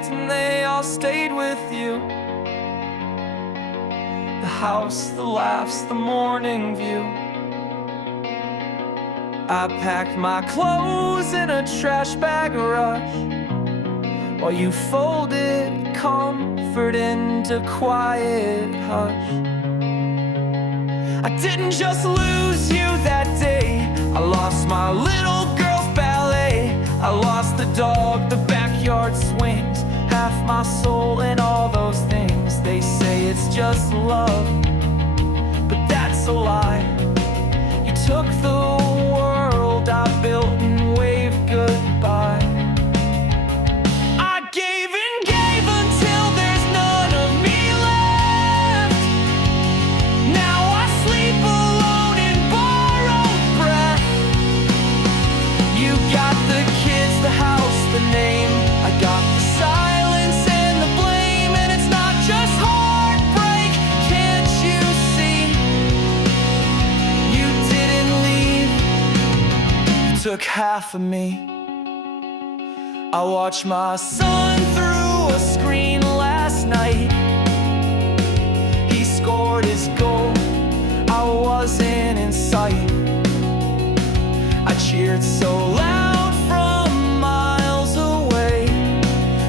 left and they all stayed with you. The house, the laughs, the morning view. I packed my clothes in a trash bag rush, while you folded comfort into quiet hush. I didn't just lose you that day, I lost my little girl's ballet. I lost the dog, the backyard swings, half my soul and all those things. They say it's just love, but that's a lie. You took the world I built and waved goodbye. I gave and gave until there's none of me left. Now I sleep alone in borrowed breath. You got the kids, the house, the name. I got the silence and the blame. And it's not just heartbreak, can't you see? You didn't leave, you took half of me. I watched my son through a screen last night. He scored his goal, I wasn't in sight. I cheered so loud from miles away,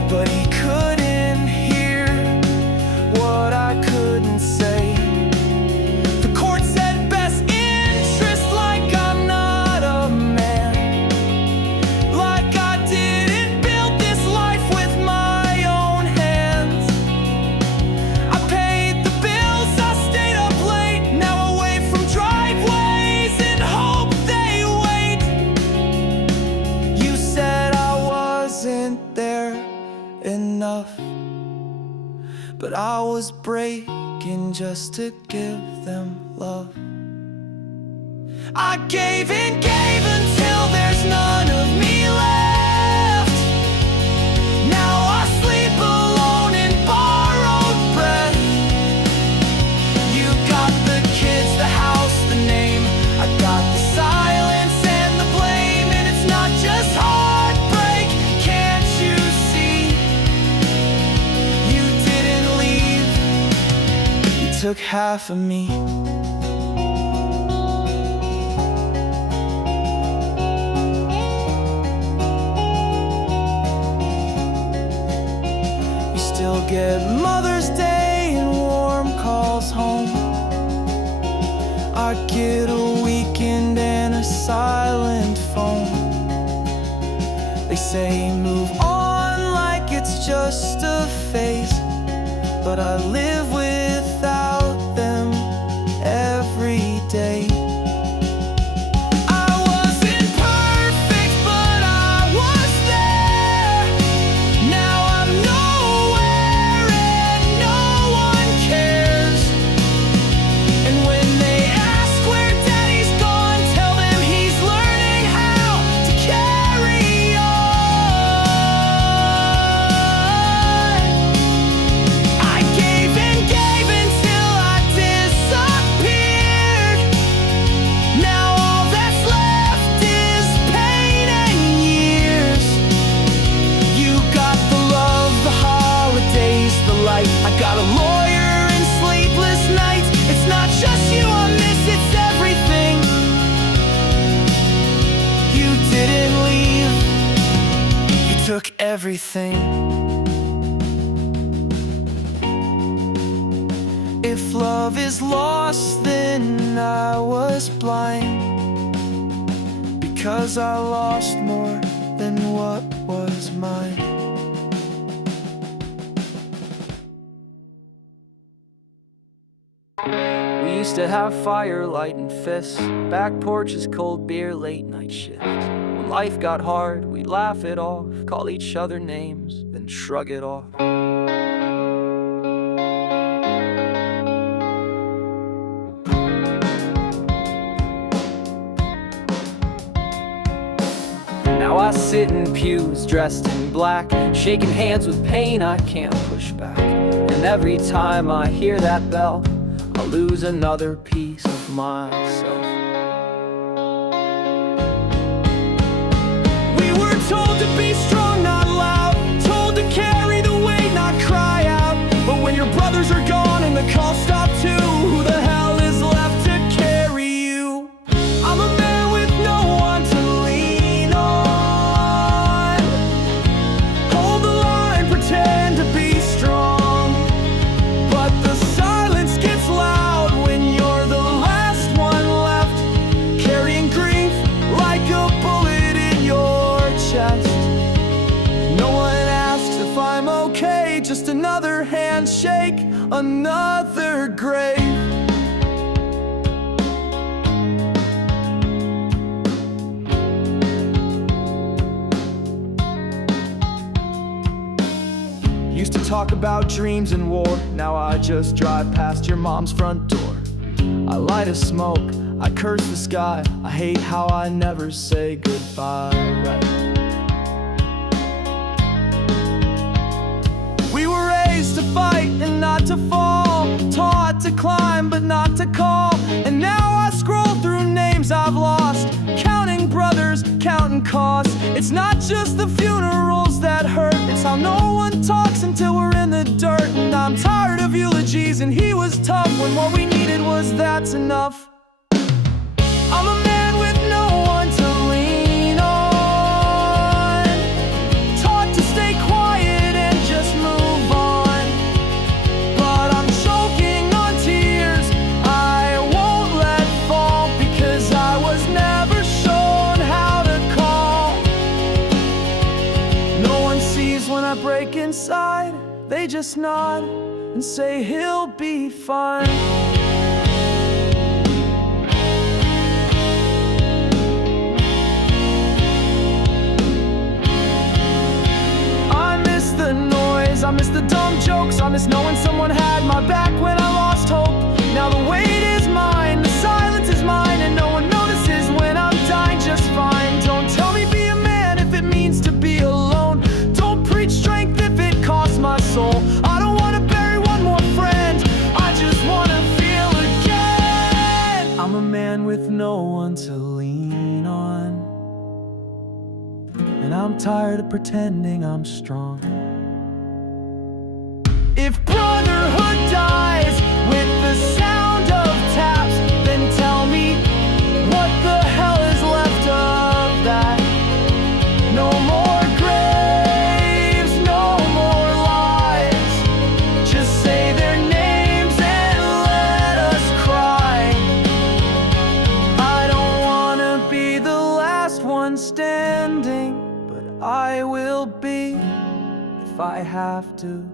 but he couldn't hear what I couldn't say. The court said best interest, like I'm not a man, like I didn't build this life with my own hands. I paid the bills, I stayed up late, now away from driveways and hope they wait. You said I wasn't there enough, but I was breaking just to give them love. I gave and gave until there's none of me left. Now I sleep alone in borrowed breath. You got the kids, the house, the name. I got the silence and the blame. And it's not just heartbreak, can't you see? You didn't leave, you took half of me. You still get Mother's Day and warm calls home. I get a weekend and a silent phone. They say move on like it's just a phase, but I live without them every day. I wasn't perfect, but I was there. Now I'm nowhere and no one cares. And when they ask where Daddy's gone, tell them he's learning how to carry on. I gave and gave until I disappeared. Now all that's left is pain and years. You got the love, the holidays, the light. I got a lawyer and sleepless nights. It's not just you I miss, it's everything. You didn't leave, you took everything. If love is lost, then I was blind, because I lost more than what was mine. We used to have firelight and fists, back porches, cold beer, late night shift. When life got hard, we'd laugh it off, call each other names, then shrug it off. Now I sit in pews dressed in black, shaking hands with pain I can't push back. And every time I hear that bell, I lose another piece of myself. We were told to be strong, not loud, told to carry the just another handshake, another grave. Used to talk about dreams and war, now I just drive past your mom's front door. I light a smoke, I curse the sky, I hate how I never say goodbye, right? We were raised to fight and not to fall, taught to climb but not to call. And now I scroll through names I've lost, counting brothers, counting costs. It's not just the funerals that hurt, it's how no one talks until we're in the dirt. And I'm tired of eulogies and he was tough when what we needed was that's enough. I'm a man with no one to lean on, taught to stay quiet and just move on. But I'm choking on tears I won't let fall, because I was never shown how to call. No one sees when I break inside, they just nod and say he'll be fine. I miss the dumb jokes, I miss knowing someone had my back when I lost hope. Now the weight is mine, the silence is mine, and no one notices when I'm dying just fine. Don't tell me be a man if it means to be alone. Don't preach strength if it costs my soul. I don't want to bury one more friend, I just want to feel again. I'm a man with no one to lean on, and I'm tired of pretending I'm strong. If brotherhood dies with the sound of taps, then tell me what the hell is left of that. No more graves, no more lies. Just say their names and let us cry. I don't wanna be the last one standing, but I will be if I have to be.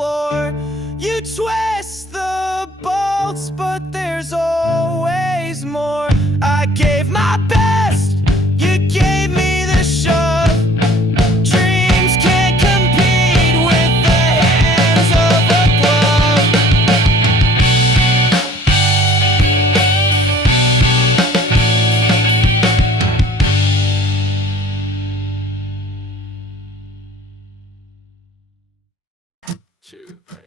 floor. You twist the bolts, but there's always more. I gave my best, you gave me the shove. Dreams can't compete with the hands of a glove. Two, three.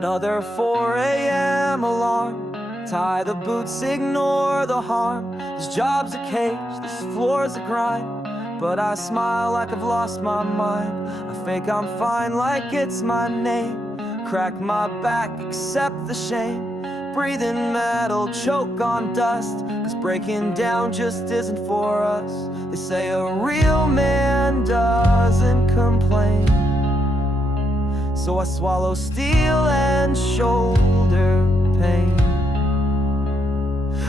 Another 4 a.m. alarm. Tie the boots, ignore the harm. This job's a cage, this floor's a grind. But I smile like I've lost my mind. I fake I'm fine like it's my name. Crack my back, accept the shame. Breathing metal, choke on dust. Cause breaking down just isn't for us. They say a real man doesn't complain. So I swallow steel and shoulder pain.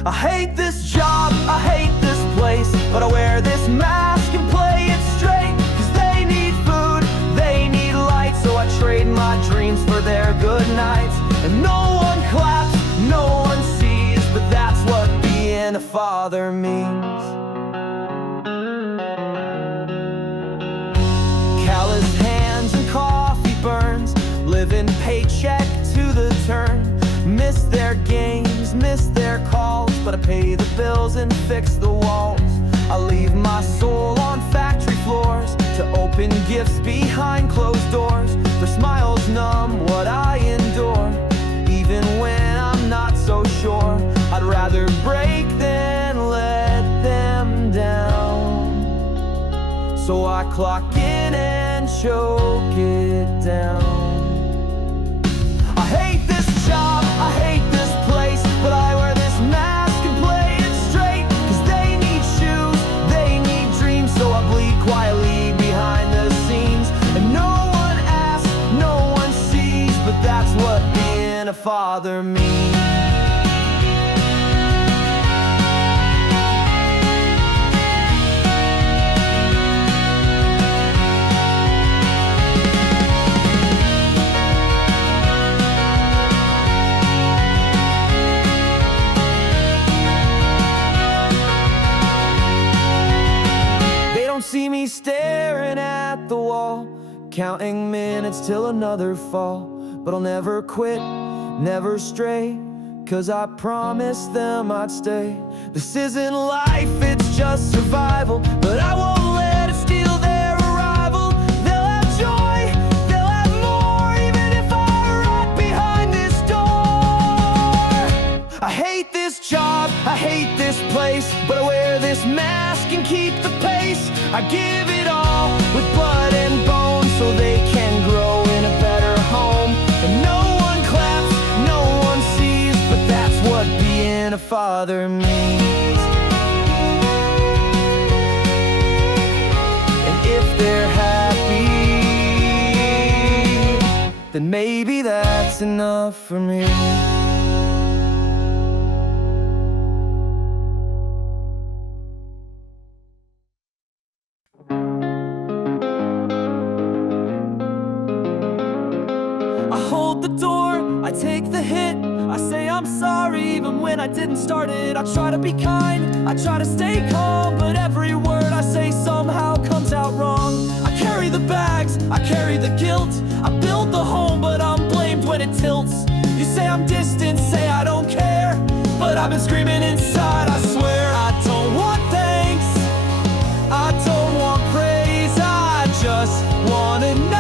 I hate this job, I hate this place, but I wear this mask and play it straight. Cause they need food, they need light, so I trade my dreams for their good nights. And no one claps, no one sees, but that's what being a father means. Calloused hands and coffee burns, living paycheck to the turn. Miss their games, miss their calls, but I pay the bills and fix the walls. I leave my soul on factory floors to open gifts behind closed doors. Their smiles numb what I endure, even when I'm not so sure. I'd rather break than let them down. So I clock in and choke it down. I hate this job, I hate this place, but I wear this mask and play it straight. Cause they need shoes, they need dreams, so I bleed quietly behind the scenes. And no one asks, no one sees, but that's what being a father means. See me staring at the wall, counting minutes till another fall. But I'll never quit, never stray, cause I promised them I'd stay. This isn't life, it's just survival, but I won't let it steal their arrival. They'll have joy, they'll have more, even if I rot behind this door. I hate this job, I hate this place, but I wear this mask and keep the pace. I give it all with blood and bone, so they can grow in a better home. And no one claps, no one sees, but that's what being a father means. And if they're happy, then maybe that's enough for me. The door, I take the hit, I say I'm sorry even when I didn't start it. I try to be kind, I try to stay calm, but every word I say somehow comes out wrong. I carry the bags, I carry the guilt, I build the home, but I'm blamed when it tilts. You say I'm distant, say I don't care, but I've been screaming inside, I swear. I don't want thanks, I don't want praise, I just wanna know.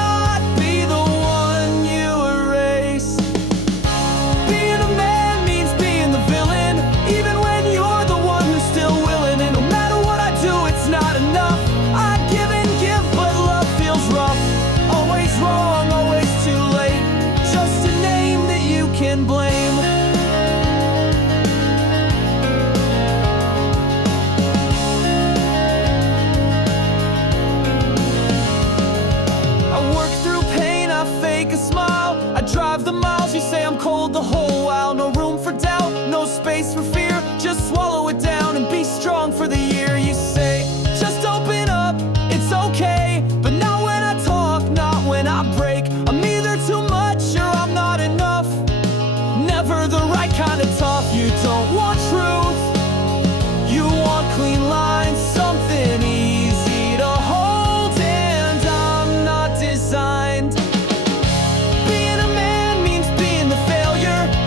The whole while, no room for doubt, no space for fear. Just swallow it down and be strong for the year. You say, just open up, it's okay. But not when I talk, not when I break. I'm either too much or I'm not enough. Never the right kind of tough. You don't want truth, you want clean lines, something easy to hold, and I'm not designed.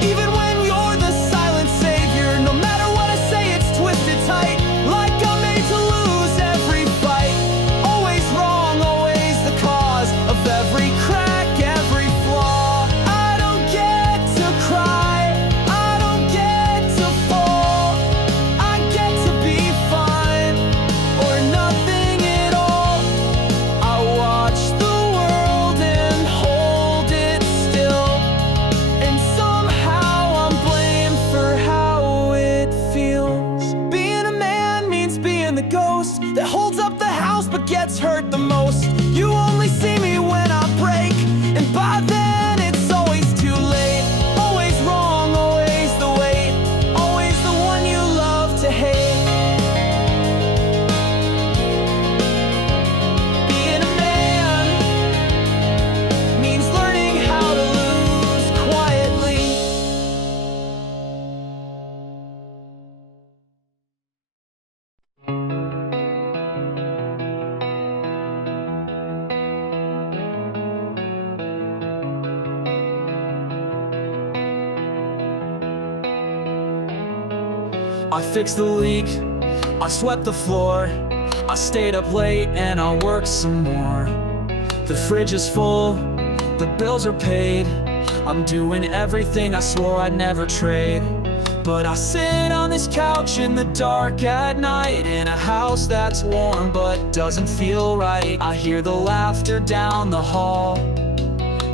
Even when you're the silent savior, no matter what I say, it's twisted tight, like I'm ghost that holds up the house but gets hurt the most. You only see me when I break, and by then it's always too late. Always wrong, always the weight, always the one you love to hate. Being a man means learning how to lose quietly. I fixed the leak, I swept the floor, I stayed up late and I worked some more. The fridge is full, the bills are paid, I'm doing everything I swore I'd never trade. But I sit on this couch in the dark at night, in a house that's warm but doesn't feel right. I hear the laughter down the hall,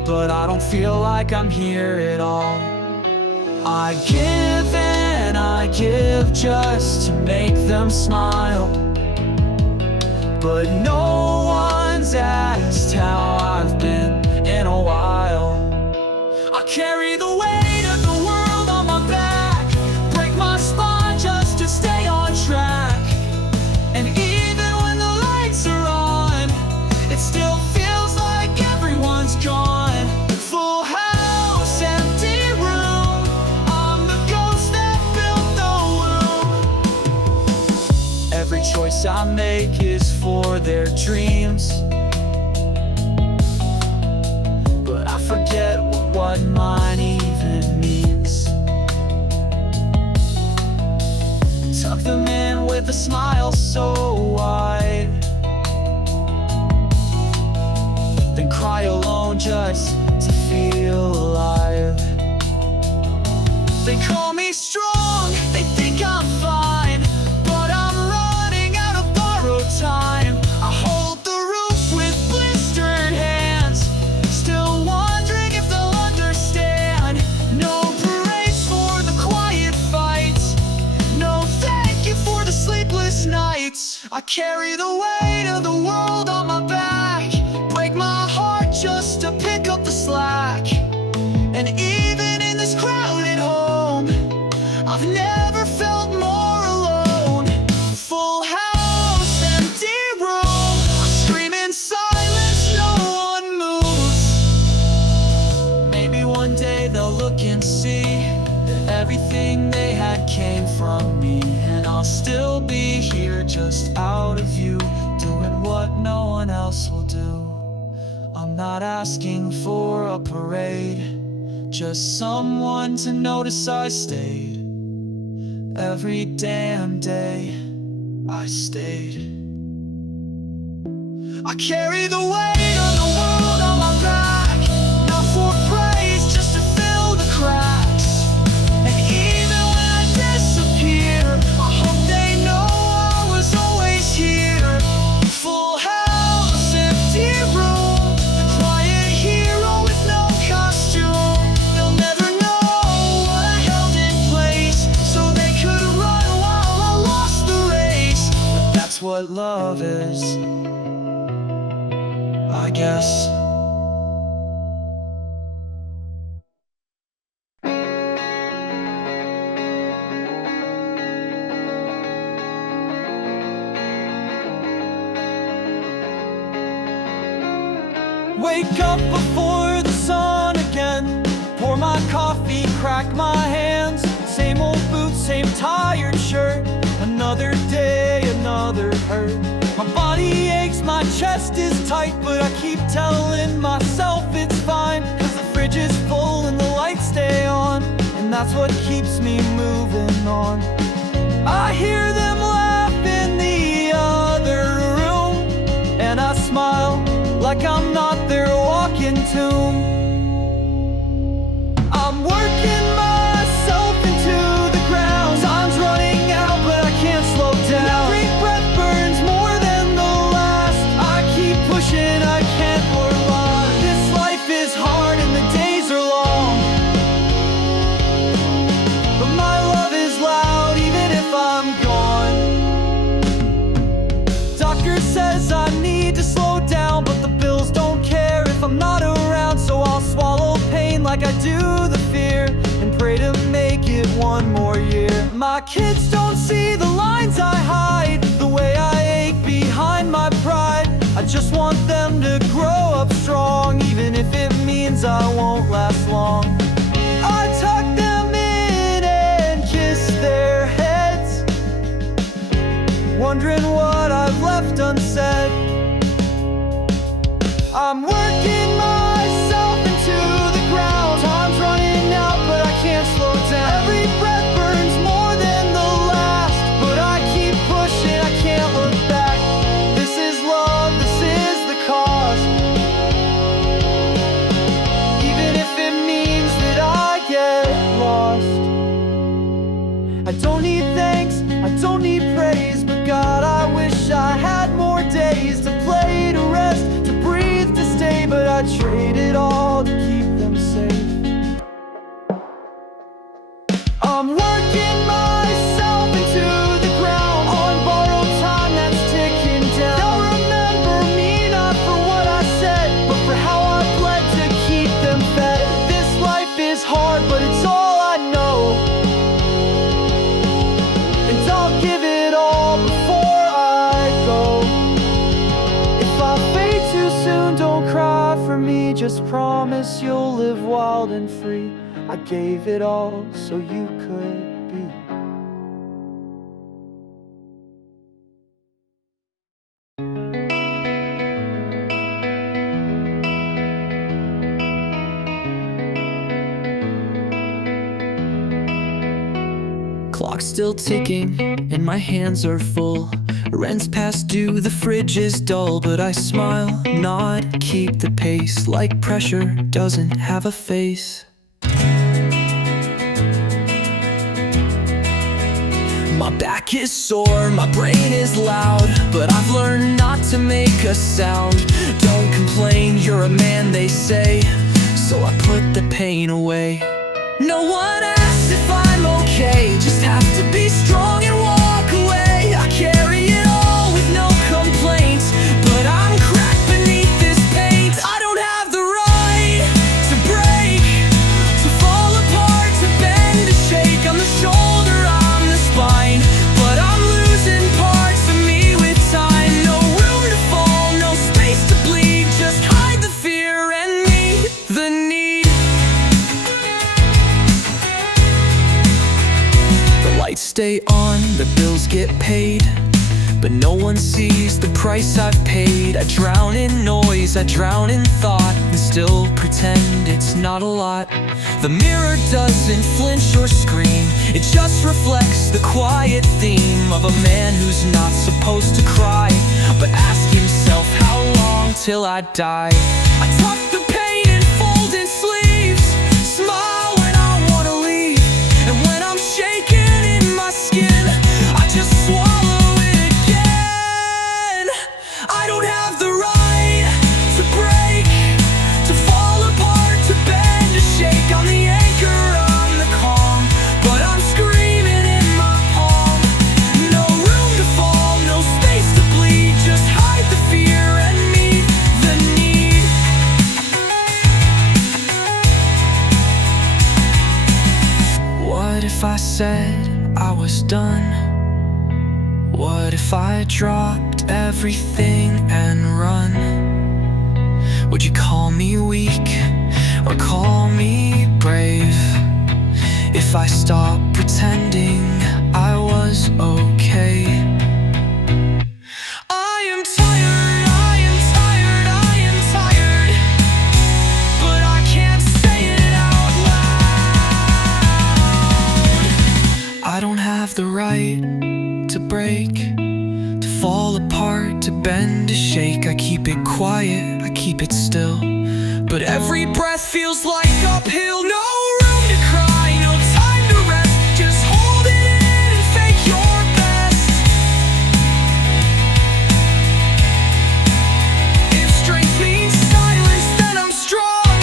but I don't feel like I'm here at all. I give and I give just to make them smile, but no one's asked how I've been in a while. I carry the weight of the world on my back, break my spine just to stay on track. And even when the lights are on, it still feels like everyone's gone. Full house, empty room, I'm the ghost that built the womb. Every choice I make is for their dreams, but I forget what mine even means. Tuck them in with a smile so wide, then cry alone just to feel alive. They call me strong, they think I'm fine, but I'm running out of borrowed time. I hold the roof with blistered hands, still wondering if they'll understand. No parades for the quiet fights, no thank you for the sleepless nights. I carry the weight of the world on my back, break my heart just to pick up the slack. And even in this crowded home, I've never felt more alone. Full house, empty room, I scream in silence, no one moves. Maybe one day they'll look and see that everything they had came from me, and I'll still be here just out of view, doing what no one else will do. I'm not asking for a parade, just someone to notice I stayed. Every damn day I stayed. I carry the weight of the world on my back, not for praise, just to fill the cracks. And even when I disappear, I hope they know I was always here. Full house, empty room, the quiet hero with no costume. They'll never know what I held in place, so they could run while I lost the race. But that's what love is, I guess. Wake up before the sun again, pour my coffee, crack my hands. Same old boots, same tired shirt, another day, another hurt. My body aches, my chest is tight, but I keep telling myself it's fine, 'cause the fridge is full and the lights stay on, and that's what keeps me moving on. I hear them laugh in the other room, and I smile like I'm not their walking tomb. I'm working myself into the ground, time's running out but I can't slow down. Every breath burns more than the last, I keep pushing, I can't run. This life is hard and the days are long, but my love is loud My kids don't see the lines I hide, the way I ache behind my pride. I just want them to grow up strong, even if it means I won't last long. I tuck them in and kiss their heads, wondering what I've left unsaid. I'm working myself into the ground. Time's running out, but I can't slow down. Every breath burns more than the last, but I keep pushing, I can't look back. This is love, this is the cause, even if it means that I get lost. I don't need thanks, I don't need praise, but God, I wish I had more days to play, to rest, to breathe, to stay. But I trade it all to keep them safe. I'm working myself into the ground on borrowed time that's ticking down. They'll remember me not for what I said, but for how I bled to keep them fed. This life is hard, but it's all I know, and I'll give it all before I go. If I fade too soon, don't cry for me, just promise you'll live wild and free. I gave it all so you could be. Clock's still ticking and my hands are full. Rent's past due, the fridge is dull, but I smile, nod, keep the pace, like pressure doesn't have a face. My back is sore, my brain is loud, but I've learned not to make a sound. Don't complain, you're a man, they say, so I put the pain away. No one asks if I'm okay, just have to be strong and walk away. I carry it all with no complaints, but I'm cracked beneath this paint. I don't have the right to break, to fall apart, to bend, to shake. I'm the shoulder, I'm the spine, but I'm losing parts of me with time. No room to fall, no space to bleed, just hide the fear and me, the need. The lights stay on, the bills get paid, but no one sees the price I've paid. I drown in noise, I drown in thought, and still pretend it's not a lot. The mirror doesn't flinch or scream, it just reflects the quiet theme of a man who's not supposed to cry, but ask himself how long till I die. I tuck the pain in folded sleeves, smile when I wanna leave, and when I'm shaking in my skin, I just swallow it again. I don't have the right to break, to fall apart, to bend, to shake. I'm the anchor, I'm the calm, but I'm screaming in my palm. No room to fall, no space to bleed, just hide the fear and me, the need. What if I said I was done? What if I dropped everything and run? Would you call me weak or call me brave if I stopped pretending I was okay? I am tired, I am tired, I am tired, but I can't say it out loud. I don't have the right to break, to fall apart, to bend, to shake. I keep it quiet, I keep it still, but every breath feels like uphill. No room to cry, no time to rest, just hold it in and fake your best. If strength means silence, then I'm strong,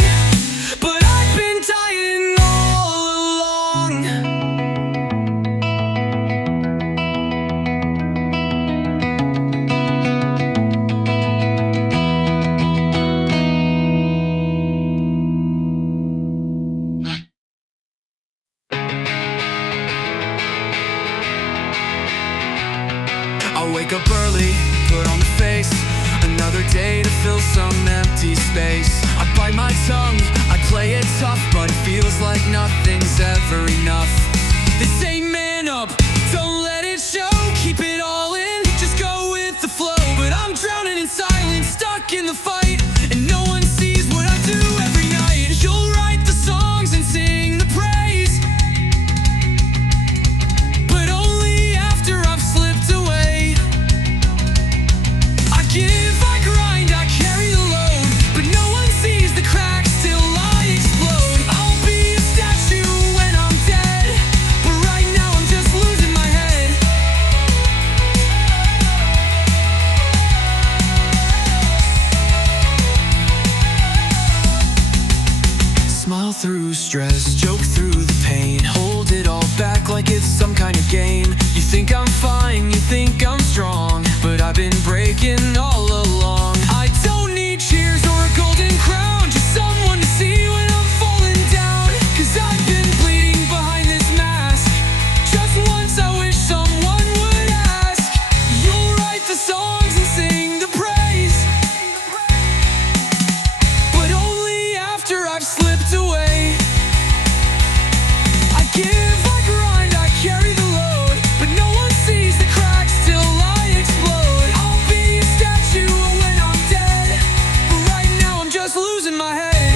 but I've been dying all along. I wake up early, put on the face, another day to fill some empty space. I bite my tongue, I play it tough, but it feels like nothing's ever enough. They say man up, don't let it show, keep it all in, just go with the flow. But I'm drowning in silence, stuck in the fight, and no one sees what I do every night. You'll write the songs and sing the praise, but only after I've slipped away. I give, I grind, I carry the load, but no one sees the cracks till I explode. I'll be a statue when I'm dead, but right now I'm just losing my head. Smile through stress, joke through the pain, hold it all back like it's some kind of game. You think I'm fine, you think I'm strong, but I've been breaking all along. I don't need cheers or a golden crown, just someone to see when I'm falling down. 'Cause I've been bleeding behind this mask, just once I wish someone would ask. You'll write the songs and sing the praise, but only after I've slipped away. I give, I grind, I carry the load, but no one sees the cracks till I explode. I'll be a statue when I'm dead, but right now I'm just losing my head.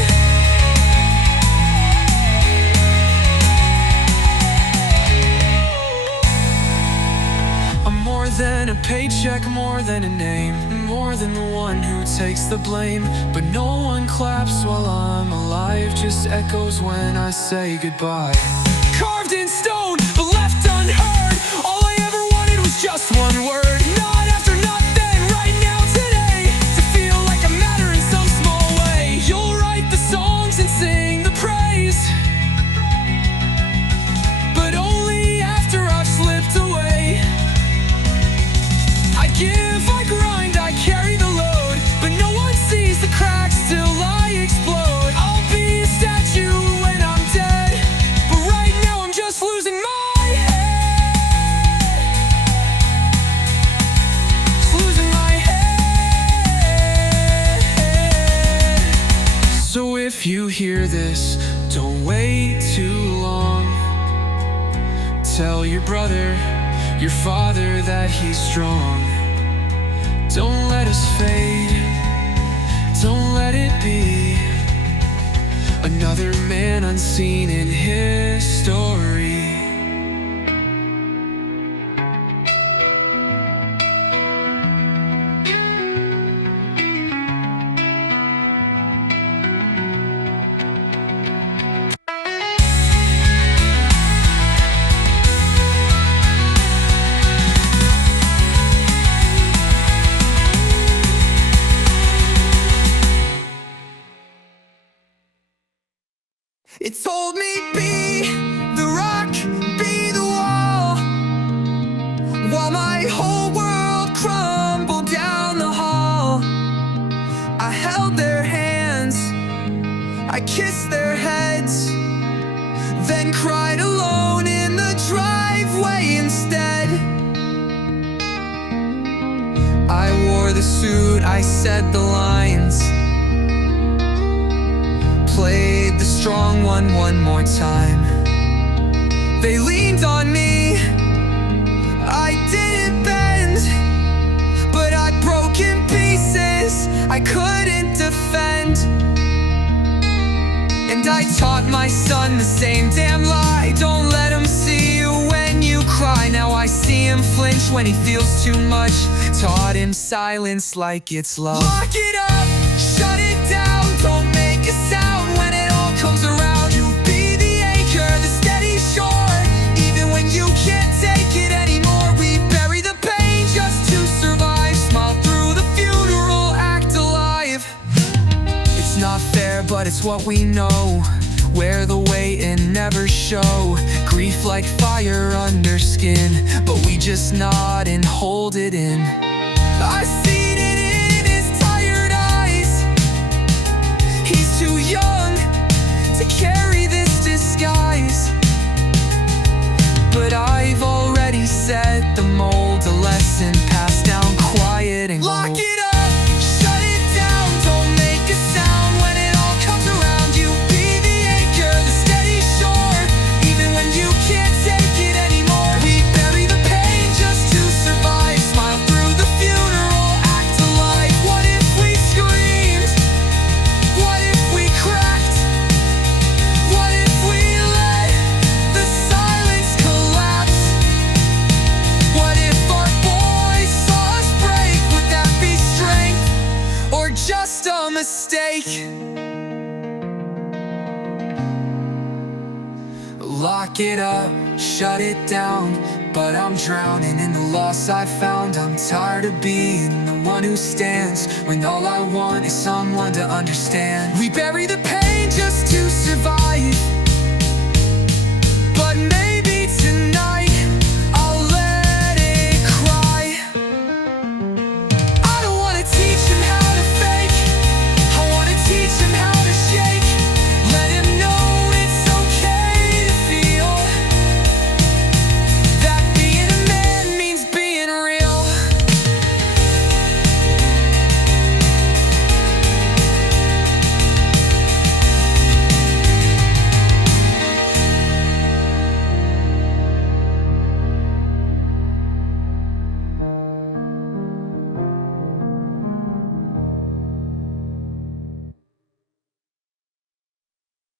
I'm more than a paycheck, more than a name, more than the one who takes the blame. But no one claps while I'm alive, just echoes when I say goodbye. Carved in stone, but left unheard, all I ever wanted was just one word. Not after not then, right now today, to feel like I matter in some small way. You'll write the songs and sing the praise, but only after I've slipped away. I give, I grind, I carry the load, but no one sees the cracks till I explode. I'll be a statue when I'm dead, but right now I'm just losing my head. Just losing my head. So if you hear this, don't wait too long. Tell your brother, your father, that he's strong. Don't let us fade, don't let it be another man unseen in history. It told me be the rock, be the wall, while my whole world crumbled down the hall. I held their hands, I kissed their heads, then cried alone in the driveway instead. I wore the suit, I said the lines, played the strong one more time. They leaned on me, I didn't bend, but I broke in pieces I couldn't defend. And I taught my son the same damn lie, don't let him see you when you cry. Now I see him flinch when he feels too much, taught him silence like it's love. Lock it up, shut it down, don't make a sound when it all comes around. You be the anchor, the steady shore, even when you can't take it anymore. We bury the pain just to survive, smile through the funeral, act alive. It's not fair, but it's what we know, wear the weight and never show. Grief like fire under skin, but we just nod and hold it in. I seen it in his tired eyes, he's too young to carry this disguise. But I've already set the mold alive. lesson passed down quiet and lock it up, shut it down, don't make a sound when it all comes around. You be the anchor, the steady shore, even when you can't take it anymore. We bury the pain just to survive, smile through the funeral, act alive. What if we screamed? What if we cracked? What if we let the silence collapse? What if our boys saw us break? Would that be strength or just a mistake? Lock it up, shut it down, but I'm drowning in the loss I found. I'm tired of being the one who stands when all I want is someone to understand. We bury the pain just to survive, but maybe